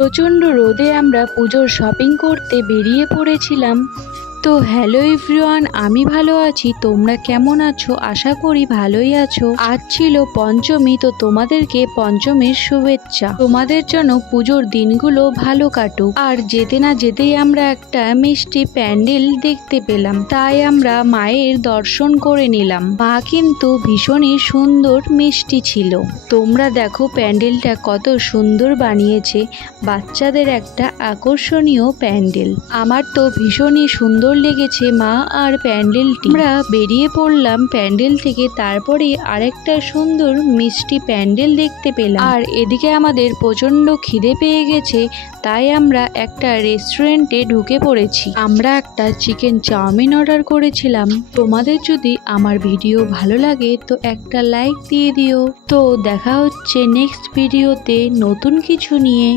প্রচণ্ড রোদে আমরা পুজোর শপিং করতে বেরিয়ে পড়েছিলাম। তো হ্যালো এভরিওয়ান, আমি ভালো আছি, তোমরা কেমন আছো? আশা করি ভালোই আছো। আজ ছিল পঞ্চমী, তো তোমাদেরকে পঞ্চমীর শুভেচ্ছা। তোমাদের জন্য পুজোর দিনগুলো ভালো কাটুক। আর যেতে না যেতেই আমরা একটা মিষ্টি প্যান্ডেল দেখতে পেলাম, তাই আমরা মায়ের দর্শন করে নিলাম। মা কিন্তু ভীষণই সুন্দর মিষ্টি ছিল। তোমরা দেখো প্যান্ডেলটা কত সুন্দর বানিয়েছে, বাচ্চাদের একটা আকর্ষণীয় প্যান্ডেল। আমার তো ভীষণই সুন্দর লেগেছে মা আর প্যান্ডেলটি। আমরা বেরিয়ে পড়লাম প্যান্ডেল থেকে, তারপরে আরেকটা সুন্দর মিষ্টি প্যান্ডেল দেখতে পেলাম। আর এদিকে আমাদের প্রচন্ড খিদে পেয়ে গেছে, তাই আমরা একটা রেস্টুরেন্টে ঢুকে পড়েছি। আমরা একটা চিকেন চাউমিন অর্ডার করেছিলাম। তোমাদের যদি আমার ভিডিও ভালো লাগে তো একটা লাইক দিয়ে দিও। তো দেখা হচ্ছে নেক্সট ভিডিওতে নতুন কিছু নিয়ে।